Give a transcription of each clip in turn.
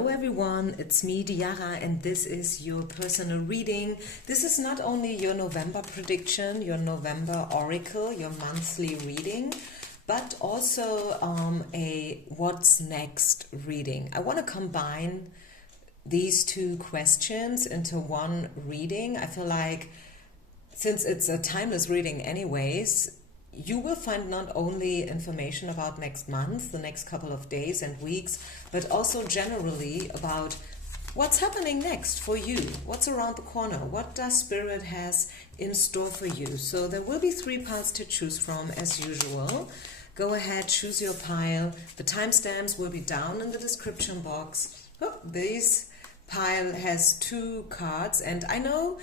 Hello everyone, it's me Diara and this is your personal reading. This is not only your November prediction, your November oracle, your monthly reading, but also a what's next reading. I want to combine these two questions into one reading. I feel like since it's a timeless reading anyways, you will find not only information about next month, the next couple of days and weeks, but also generally about what's happening next for you, what's around the corner, what does Spirit has in store for you. So there will be 3 piles to choose from as usual. Go ahead, choose your pile. The timestamps will be down in the description box. Oh, this pile has 2 cards, and I know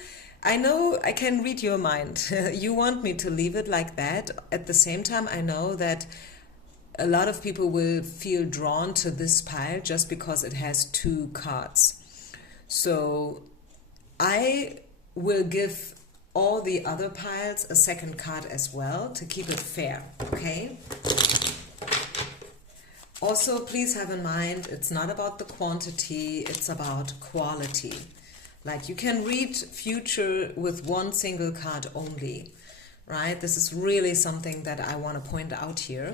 I can read your mind. You want me to leave it like that. At the same time, I know that a lot of people will feel drawn to this pile just because it has 2 cards. So I will give all the other piles a second card as well to keep it fair, okay? Also, please have in mind, it's not about the quantity, it's about quality. Like, you can read future with 1 single card only, right? This is really something that I want to point out here.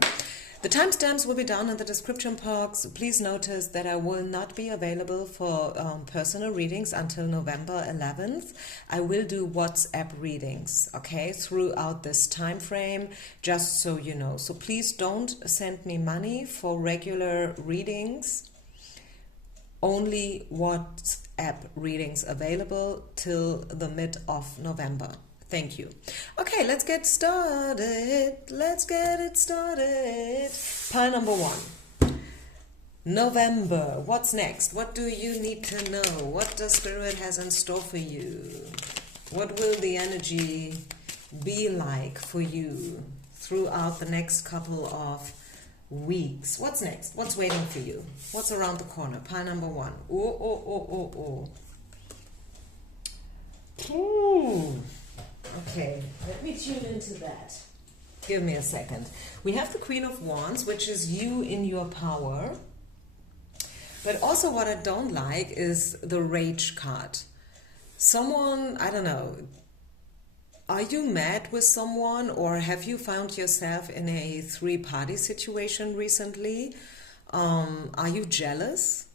The timestamps will be down in the description box. Please notice that I will not be available for personal readings until November 11th. I will do WhatsApp readings, okay, throughout this time frame, just so you know. So please don't send me money for regular readings. Only WhatsApp readings available till the mid of November. Thank you. Okay, let's get started. Let's get it started. Pile number 1. November. What's next? What do you need to know? What does Spirit has in store for you? What will the energy be like for you throughout the next couple of weeks? What's next? What's waiting for you? What's around the corner? Pile number 1. Oh. Ooh. Okay, let me tune into that. Give me a second. We have the Queen of Wands, which is you in your power. But also what I don't like is the Rage card. Someone, I don't know, are you mad with someone, or have you found yourself in a 3-party situation recently? Are you jealous?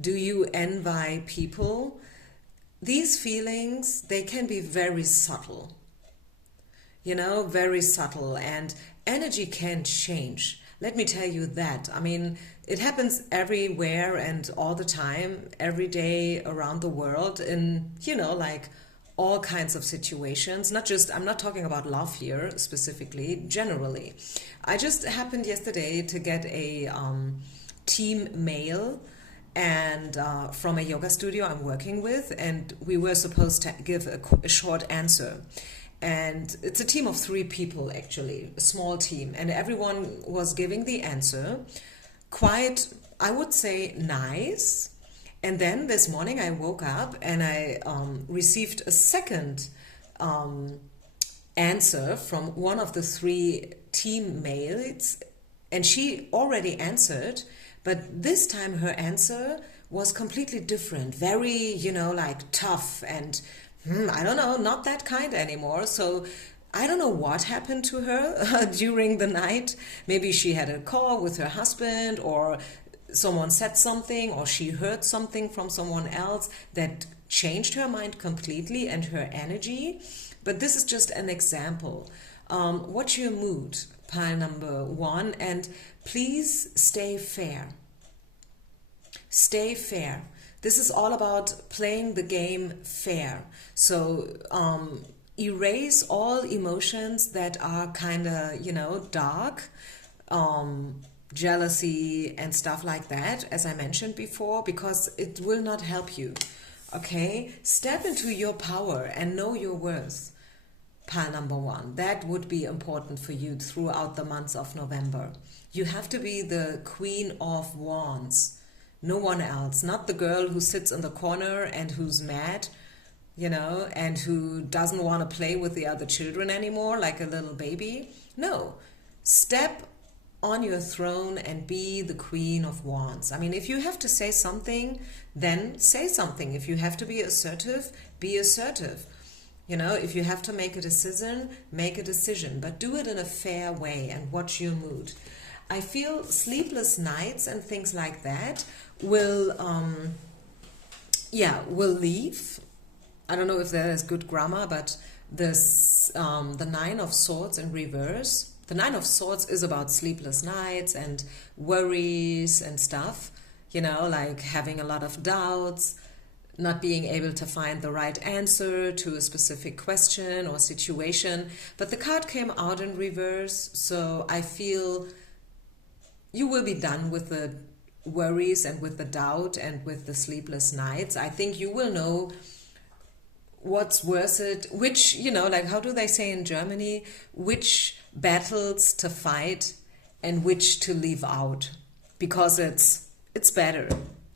Do you envy people? These feelings, they can be very subtle. You know, very subtle, and energy can change. Let me tell you that. I mean, it happens everywhere and all the time, every day around the world in, you know, like all kinds of situations. Not just, I'm not talking about love here specifically, generally. I just happened yesterday to get a team mail and from a yoga studio I'm working with, and we were supposed to give a short answer. And it's a team of 3 people, actually, a small team, and everyone was giving the answer quite, I would say, nice. And then this morning I woke up and I received a second answer from one of the 3 teammates, and she already answered, but this time her answer was completely different, very, you know, like tough and, I don't know, not that kind anymore. So I don't know what happened to her during the night. Maybe she had a call with her husband, or someone said something, or she heard something from someone else that changed her mind completely and her energy. But this is just an example. What's your mood? Pile number 1, and please stay fair. Stay fair. This is all about playing the game fair. So erase all emotions that are kind of, you know, dark, jealousy and stuff like that, as I mentioned before, because it will not help you. Okay? Step into your power and know your worth. Pile number 1. That would be important for you throughout the months of November. You have to be the Queen of Wands. No one else. Not the girl who sits in the corner and who's mad, you know, and who doesn't want to play with the other children anymore like a little baby. No. Step on your throne and be the Queen of Wands. I mean, if you have to say something, then say something. If you have to be assertive, be assertive. You know, if you have to make a decision, make a decision, but do it in a fair way and watch your mood. I feel sleepless nights and things like that will leave. I don't know if that is good grammar, but this the Nine of Swords in reverse. The Nine of Swords is about sleepless nights and worries and stuff, you know, like having a lot of doubts, not being able to find the right answer to a specific question or situation. But the card came out in reverse, so I feel you will be done with the worries and with the doubt and with the sleepless nights. I think you will know what's worth it, which, you know, like how do they say in Germany, which battles to fight and which to leave out, because it's better,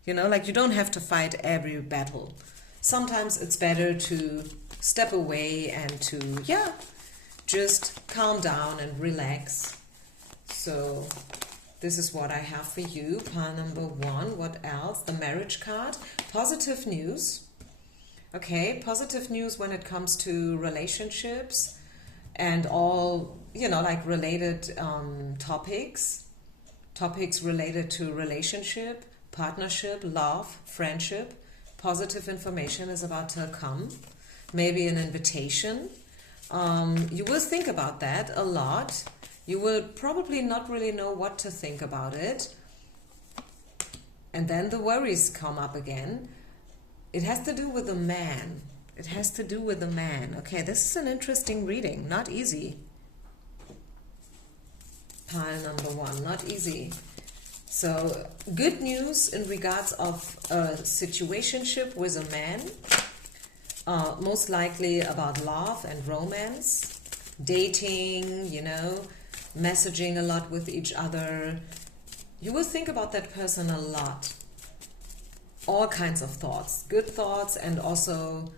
you know, like you don't have to fight every battle. Sometimes it's better to step away and to just calm down and relax. So this is what I have for you. Pile number 1. What else? The Marriage card. Positive news. Okay, positive news when it comes to relationships and all, you know, like related topics related to relationship, partnership, love, friendship. Positive information is about to come. Maybe an invitation. You will think about that a lot. You will probably not really know what to think about it. And then the worries come up again. It has to do with a man. It has to do with a man. Okay, this is an interesting reading. Not easy. Pile number 1. Not easy. So, good news in regards of a situationship with a man. Most likely about love and romance. Dating, you know, messaging a lot with each other. You will think about that person a lot. All kinds of thoughts, good thoughts and also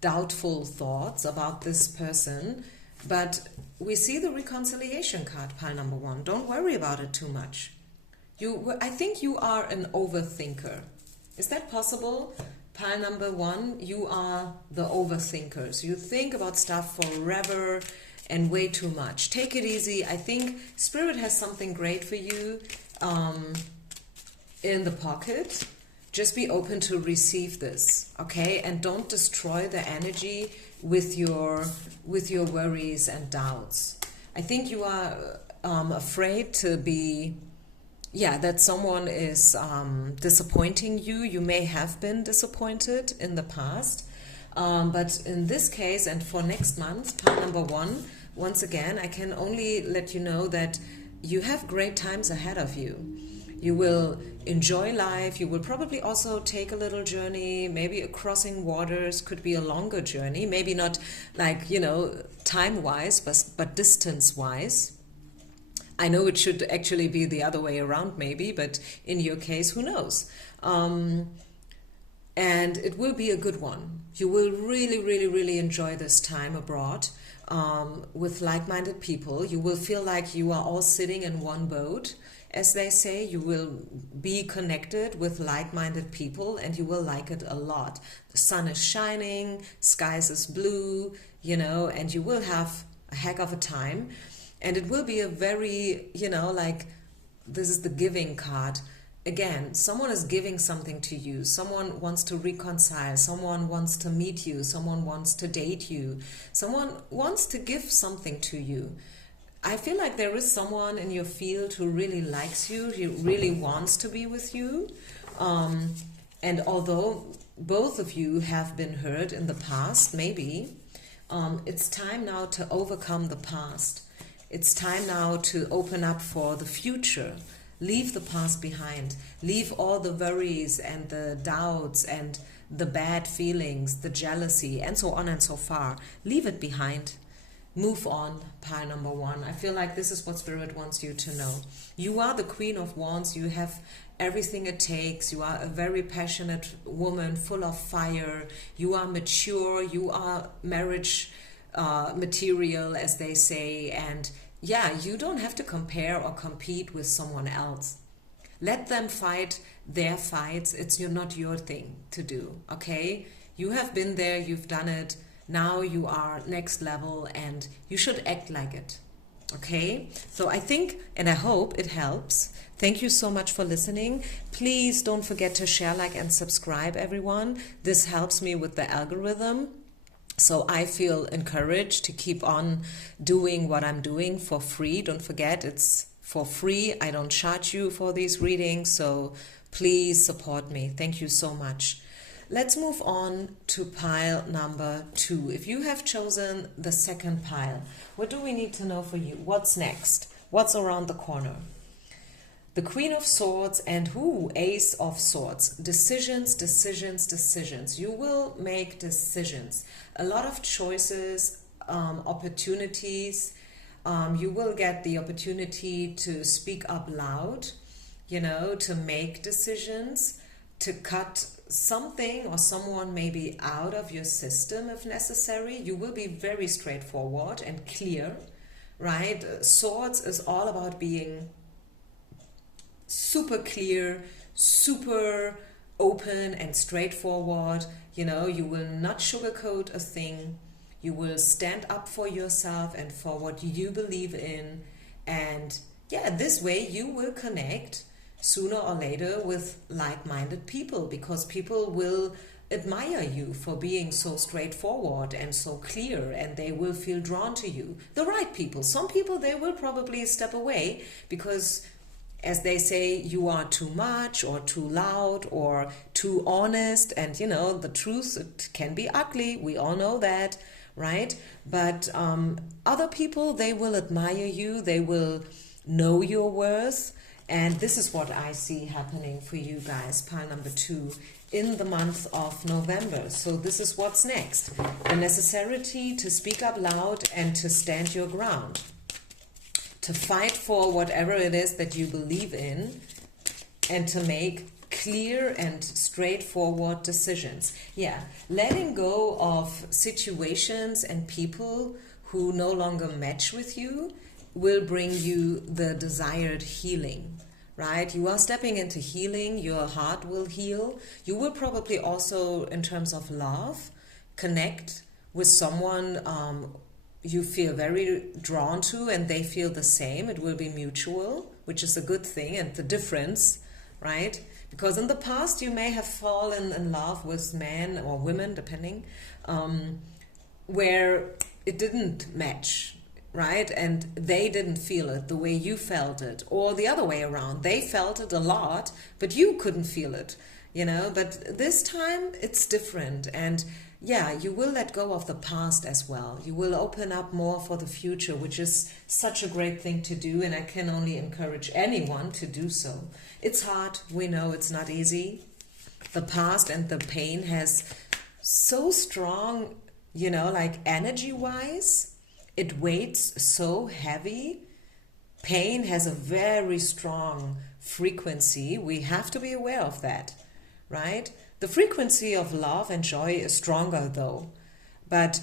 doubtful thoughts about this person. But we see the reconciliation card, pile number 1. Don't worry about it too much. I think you are an overthinker. Is that possible? Pile number 1, you are the overthinkers. You think about stuff forever and way too much. Take it easy. I think Spirit has something great for you in the pocket. Just be open to receive this, okay? And don't destroy the energy with your worries and doubts. I think you are afraid to be, that someone is disappointing you. You may have been disappointed in the past. But in this case, and for next month, pile number 1, once again, I can only let you know that you have great times ahead of you. You will enjoy life. You will probably also take a little journey, maybe crossing waters, could be a longer journey, maybe not like, you know, time-wise, but distance-wise. I know it should actually be the other way around maybe, but in your case, who knows? And it will be a good one. You will really, really, really enjoy this time abroad with like-minded people. You will feel like you are all sitting in one boat. As they say, you will be connected with like-minded people and you will like it a lot. The sun is shining, skies is blue, you know, and you will have a heck of a time. And it will be a very, you know, like, this is the giving card. Again, someone is giving something to you. Someone wants to reconcile. Someone wants to meet you. Someone wants to date you. Someone wants to give something to you. I feel like there is someone in your field who really likes you, who really wants to be with you. And although both of you have been hurt in the past, maybe, it's time now to overcome the past. It's time now to open up for the future. Leave the past behind. Leave all the worries and the doubts and the bad feelings, the jealousy, and so on and so far. Leave it behind. Move on, pile number 1. I feel like this is what Spirit wants you to know. You are the Queen of Wands. You have everything it takes. You are a very passionate woman, full of fire. You are mature. You are marriage material, as they say, and yeah, you don't have to compare or compete with someone else. Let them fight their fights. It's not your thing to do, okay? You have been there, you've done it. Now you are next level and you should act like it, okay? So I think and I hope it helps. Thank you so much for listening. Please don't forget to share, like, and subscribe, everyone. This helps me with the algorithm. So I feel encouraged to keep on doing what I'm doing for free. Don't forget, it's for free. I don't charge you for these readings, so please support me. Thank you so much. Let's move on to pile number 2. If you have chosen the second pile, what do we need to know for you? What's next? What's around the corner? The Queen of Swords and Ace of Swords. Decisions, decisions, decisions. You will make decisions. A lot of choices, opportunities. You will get the opportunity to speak up loud, to make decisions, to cut something or someone maybe out of your system if necessary. You will be very straightforward and clear, right? Swords is all about being super clear, super open and straightforward. You will not sugarcoat a thing. You will stand up for yourself and for what you believe in. And yeah, this way you will connect sooner or later with like-minded people, because people will admire you for being so straightforward and so clear, and they will feel drawn to you. The right people. Some people, they will probably step away because, as they say, you are too much or too loud or too honest. And the truth, it can be ugly. We all know that, right? But other people, they will admire you. They will know your worth. And this is what I see happening for you guys, pile number 2, in the month of November. So this is what's next. The necessity to speak up loud and to stand your ground. To fight for whatever it is that you believe in, and to make clear and straightforward decisions. Yeah, letting go of situations and people who no longer match with you will bring you the desired healing, right? You are stepping into healing. Your heart will heal. You will probably also, in terms of love, connect with someone you feel very drawn to, and they feel the same. It will be mutual, which is a good thing, and the difference, right? Because in the past you may have fallen in love with men or women, depending, where it didn't match, right? And they didn't feel it the way you felt it, or the other way around. They felt it a lot, but you couldn't feel it, But this time it's different, and yeah, you will let go of the past as well. You will open up more for the future, which is such a great thing to do, and I can only encourage anyone to do so. It's hard. We know it's not easy. The past and the pain has so strong, like energy-wise, it weighs so heavy. Pain has a very strong frequency. We have to be aware of that, right? The frequency of love and joy is stronger though, but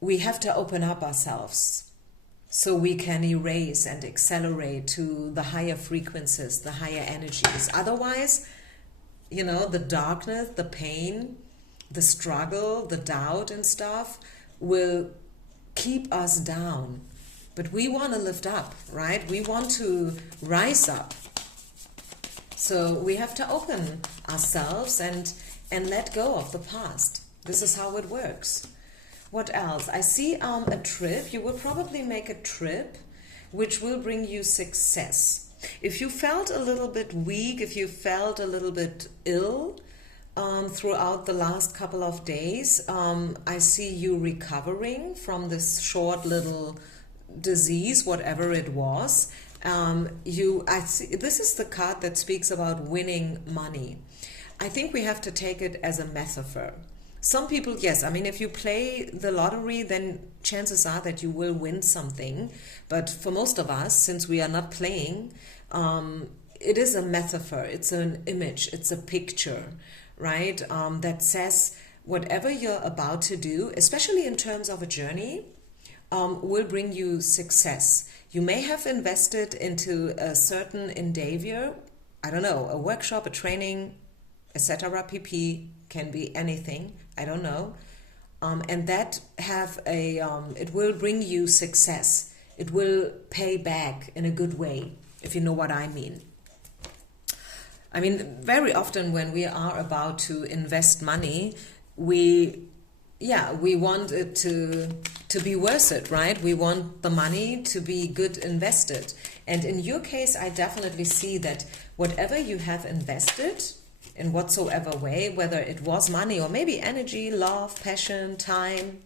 we have to open up ourselves so we can erase and accelerate to the higher frequencies, the higher energies. Otherwise, the darkness, the pain, the struggle, the doubt and stuff will keep us down. But we want to lift up, right? We want to rise up. So we have to open ourselves and let go of the past. This is how it works. What else? I see a trip. You will probably make a trip which will bring you success. If you felt a little bit weak, if you felt a little bit ill throughout the last couple of days, I see you recovering from this short little disease, whatever it was. I see, this is the card that speaks about winning money. I think we have to take it as a metaphor. Some people, yes, if you play the lottery, then chances are that you will win something. But for most of us, since we are not playing, it is a metaphor. It's an image. It's a picture, right? That says whatever you're about to do, especially in terms of a journey, will bring you success. You may have invested into a certain endeavor, I don't know, a workshop, a training, etc. pp. Can be anything, I don't know. And that it will bring you success. It will pay back in a good way, if you know what I mean. I mean, very often when we are about to invest money, we want it to be worth it, right? We want the money to be good invested. And in your case, I definitely see that whatever you have invested, in whatsoever way, whether it was money or maybe energy, love, passion, time,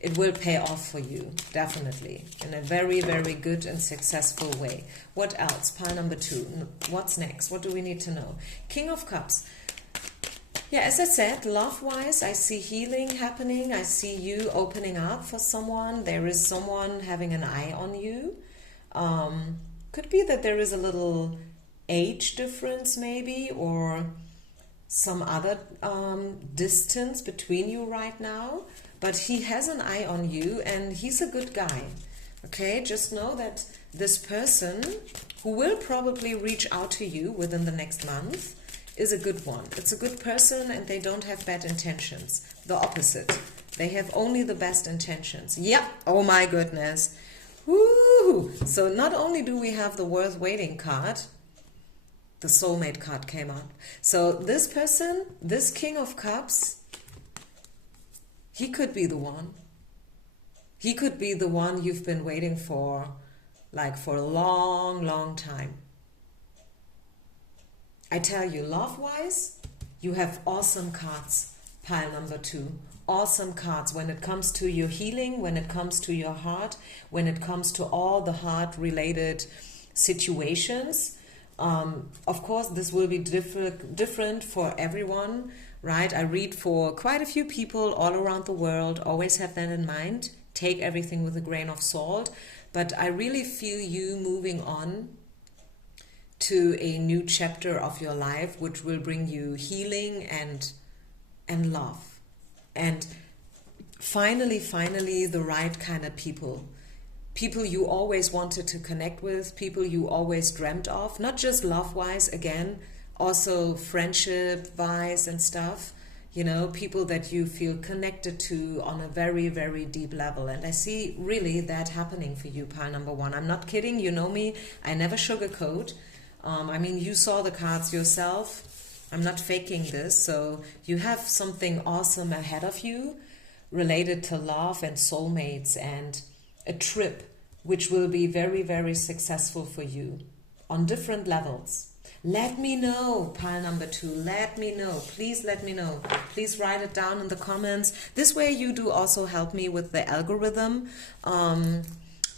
it will pay off for you, definitely, in a very, very good and successful way. What else? Pile number 2. What's next? What do we need to know? King of Cups. Yeah, as I said, love-wise, I see healing happening. I see you opening up for someone. There is someone having an eye on you. Could be that there is a little age difference maybe, or some other distance between you right now. But he has an eye on you and he's a good guy. Okay, just know that this person who will probably reach out to you within the next month is a good one. It's a good person and they don't have bad intentions. The opposite. They have only the best intentions. Yeah, oh my goodness. Woo! So not only do we have the worth waiting card, the soulmate card came up. So this person, this King of Cups, he could be the one. He could be the one you've been waiting for, like for a long, long time. I tell you, love-wise, you have awesome cards, pile number 2. Awesome cards when it comes to your healing, when it comes to your heart, when it comes to all the heart-related situations. Of course, this will be different for everyone, right? I read for quite a few people all around the world. Always have that in mind. Take everything with a grain of salt. But I really feel you moving on to a new chapter of your life, which will bring you healing and love. And finally, the right kind of people. People you always wanted to connect with, people you always dreamt of, not just love-wise, again, also friendship-wise and stuff, people that you feel connected to on a very, very deep level. And I see really that happening for you, pile number 1. I'm not kidding, you know me, I never sugarcoat. You saw the cards yourself. I'm not faking this. So you have something awesome ahead of you related to love and soulmates and a trip which will be very, very successful for you on different levels. Let me know, pile number 2. Let me know. Please let me know. Please write it down in the comments. This way you do also help me with the algorithm.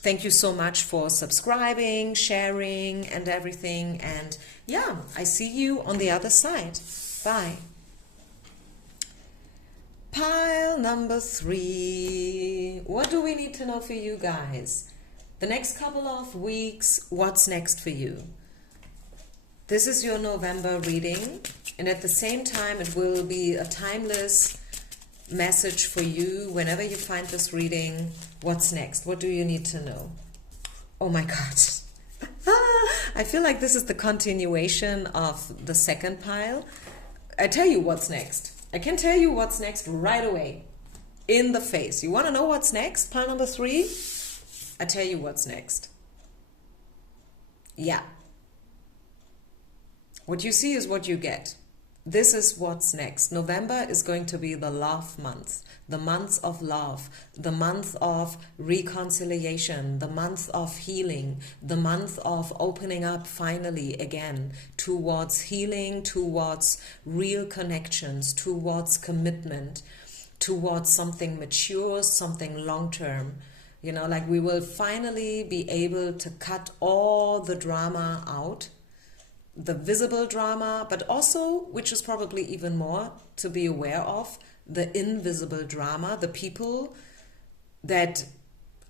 Thank you so much for subscribing, sharing, and everything. And yeah, I see you on the other side. Bye. Pile number 3. What do we need to know for you guys? The next couple of weeks, what's next for you? This is your November reading, and at the same time it will be a timeless message for you whenever you find this reading. What's next? What do you need to know? Oh my God. I feel like this is the continuation of the second pile. I tell you what's next. I can tell you what's next right away. In the face. You want to know what's next? Pile number 3? I tell you what's next. Yeah. What you see is what you get. This is what's next. November is going to be the love month, the month of love, the month of reconciliation, the month of healing, the month of opening up finally again towards healing, towards real connections, towards commitment, towards something mature, something long-term. We will finally be able to cut all the drama out, the visible drama, but also, which is probably even more to be aware of, the invisible drama, the people that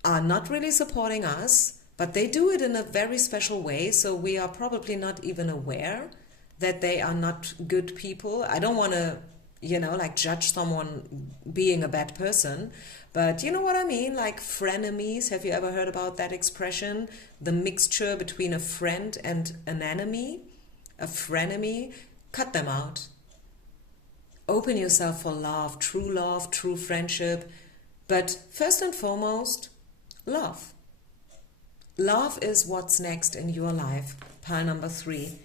are not really supporting us, but they do it in a very special way, so we are probably not even aware that they are not good people. I don't want to like judge someone being a bad person. But you know what I mean? Like frenemies. Have you ever heard about that expression? The mixture between a friend and an enemy. A frenemy. Cut them out. Open yourself for love, true friendship. But first and foremost, love. Love is what's next in your life. Pile number 3.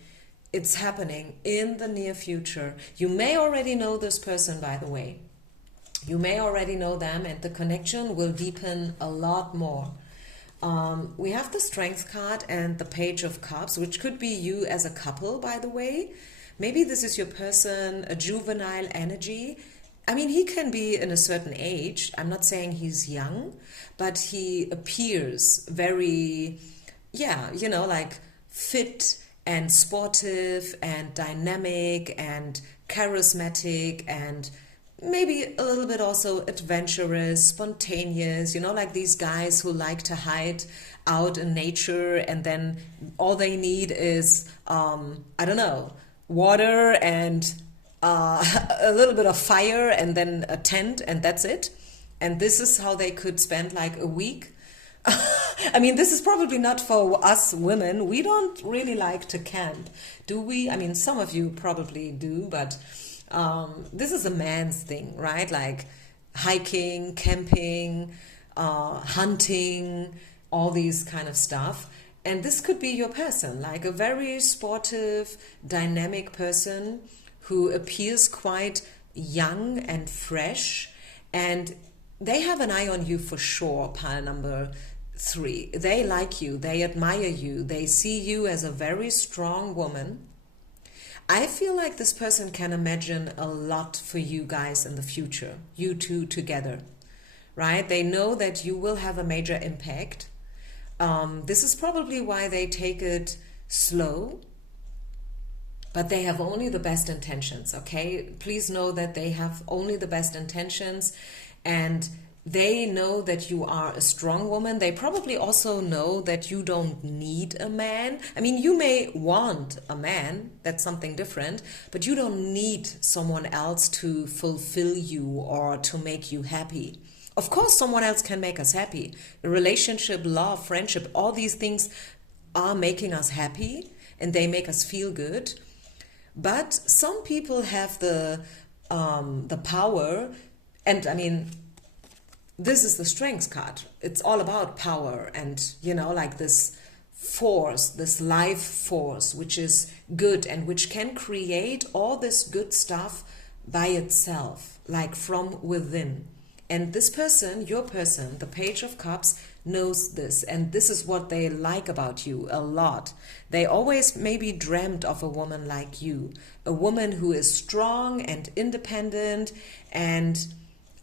It's happening in the near future. You may already know this person, by the way. You may already know them, and the connection will deepen a lot more. We have the Strength card and the Page of Cups, which could be you as a couple, by the way. Maybe this is your person, a juvenile energy. I mean, he can be in a certain age. I'm not saying he's young, but he appears very, like fit and sportive and dynamic and charismatic and maybe a little bit also adventurous, spontaneous, like these guys who like to hide out in nature, and then all they need is, water and a little bit of fire and then a tent, and that's it. And this is how they could spend like a week. I mean, this is probably not for us women. We don't really like to camp, do we? I mean, some of you probably do, but this is a man's thing, right? Like hiking, camping, hunting, all these kind of stuff. And this could be your person, like a very sportive, dynamic person who appears quite young and fresh, and they have an eye on you for sure. Pile number 3. They like you, they admire you, they see you as a very strong woman. I feel like this person can imagine a lot for you guys in the future, you two together, right? They know that you will have a major impact. This is probably why they take it slow, but they have only the best intentions, okay? Please know that they have only the best intentions, and they know that you are a strong woman. They probably also know that you don't need a man. I mean, you may want a man, that's something different, but you don't need someone else to fulfill you or to make you happy. Of course, someone else can make us happy. A relationship, love, friendship, all these things are making us happy and they make us feel good. But some people have the power, and I mean, this is the Strength card. It's all about power and, like this force, this life force, which is good and which can create all this good stuff by itself, like from within. And this person, your person, the Page of Cups, knows this, and this is what they like about you a lot. They always maybe dreamt of a woman like you, a woman who is strong and independent and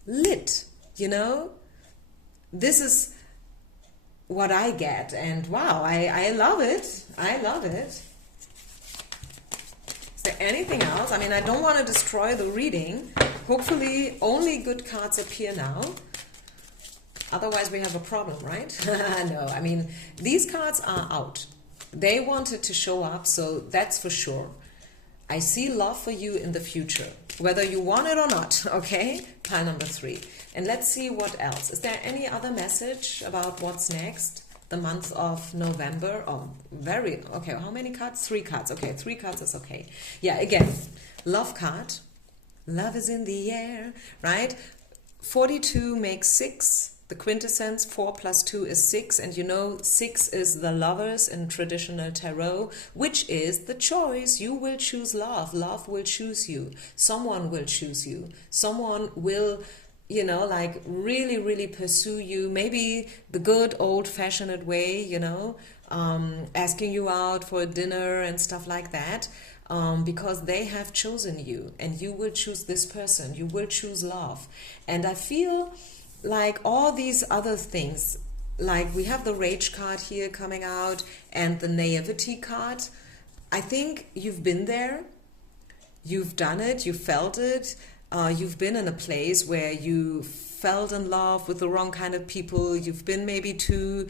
lit, This is what I get, and wow, I love it. I love it. Is there anything else? I mean, I don't want to destroy the reading. Hopefully only good cards appear now. Otherwise we have a problem, right? No, I mean, these cards are out. They wanted to show up, so that's for sure. I see love for you in the future, whether you want it or not, okay? Pile number 3. And let's see what else. Is there any other message about what's next? The month of November? Oh, okay, how many cards? 3 cards. Okay, 3 cards is okay. Yeah, again, love card. Love is in the air, right? 42 makes 6. The quintessence, 4 plus 2 is 6. And 6 is the Lovers in traditional tarot, which is the choice. You will choose love. Love will choose you. Someone will choose you. Someone will, like really, really pursue you. Maybe the good old-fashioned way, asking you out for a dinner and stuff like that. Because they have chosen you, and you will choose this person. You will choose love. And I feel like all these other things, like we have the Rage card here coming out and the Naivety card. I think you've been there. You've done it. You felt it. You've been in a place where you felt in love with the wrong kind of people. You've been maybe too,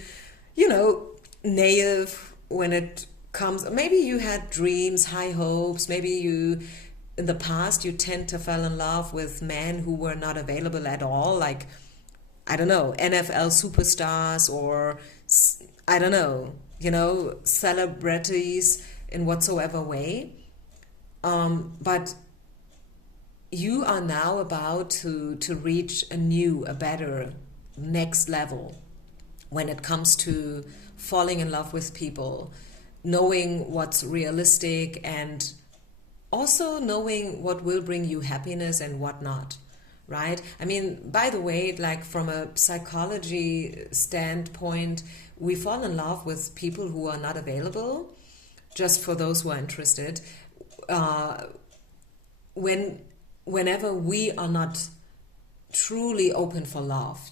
naive when it comes. Maybe you had dreams, high hopes. Maybe you in the past you tend to fall in love with men who were not available at all, like, I don't know, NFL superstars, or I don't know, celebrities in whatsoever way. But you are now about to reach a better next level when it comes to falling in love with people, knowing what's realistic, and also knowing what will bring you happiness and what not, right? I mean, by the way, like from a psychology standpoint, we fall in love with people who are not available, just for those who are interested, whenever we are not truly open for love,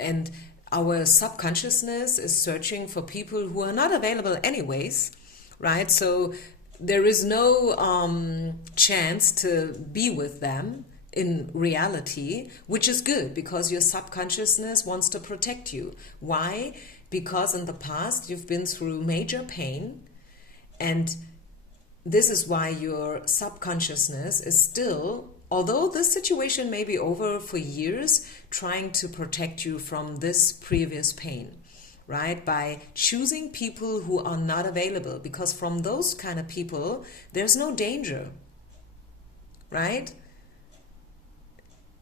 and our subconsciousness is searching for people who are not available anyways, right? So there is no chance to be with them in reality, which is good because your subconsciousness wants to protect you. Why? Because in the past you've been through major pain, and this is why your subconsciousness is still, although this situation may be over for years, trying to protect you from this previous pain, right? By choosing people who are not available, because from those kind of people, there's no danger, right?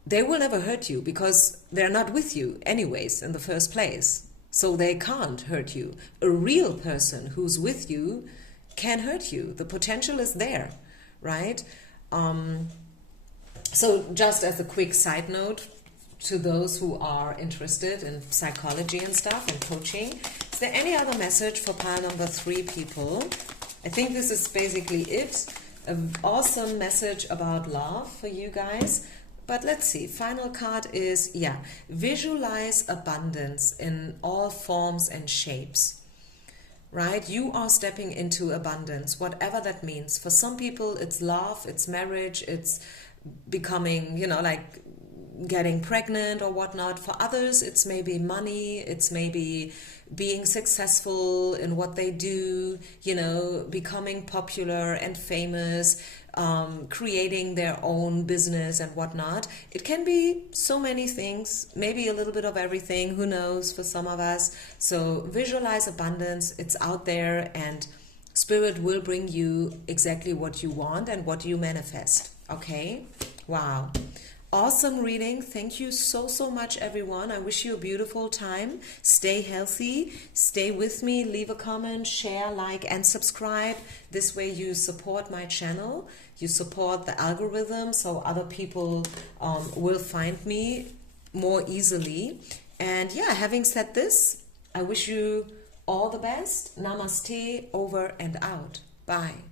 They will never hurt you because they're not with you anyways in the first place. So they can't hurt you. A real person who's with you can hurt you. The potential is there, right? So just as a quick side note to those who are interested in psychology and stuff and coaching, is there any other message for pile number 3 people? I think this is basically it. An awesome message about love for you guys. But let's see, final card is, visualize abundance in all forms and shapes, right? You are stepping into abundance, whatever that means. For some people, it's love, it's marriage, it's becoming, like getting pregnant or whatnot. For others, it's maybe money, it's maybe being successful in what they do, becoming popular and famous, creating their own business and whatnot. It can be so many things, maybe a little bit of everything, who knows, for some of us. So visualize abundance, it's out there, and Spirit will bring you exactly what you want and what you manifest. Okay? Wow. Awesome reading. Thank you so much, everyone. I wish you a beautiful time. Stay healthy. Stay with me. Leave a comment, share, like, and subscribe. This way you support my channel. You support the algorithm, so other people will find me more easily. And having said this, I wish you all the best. Namaste, over and out. Bye.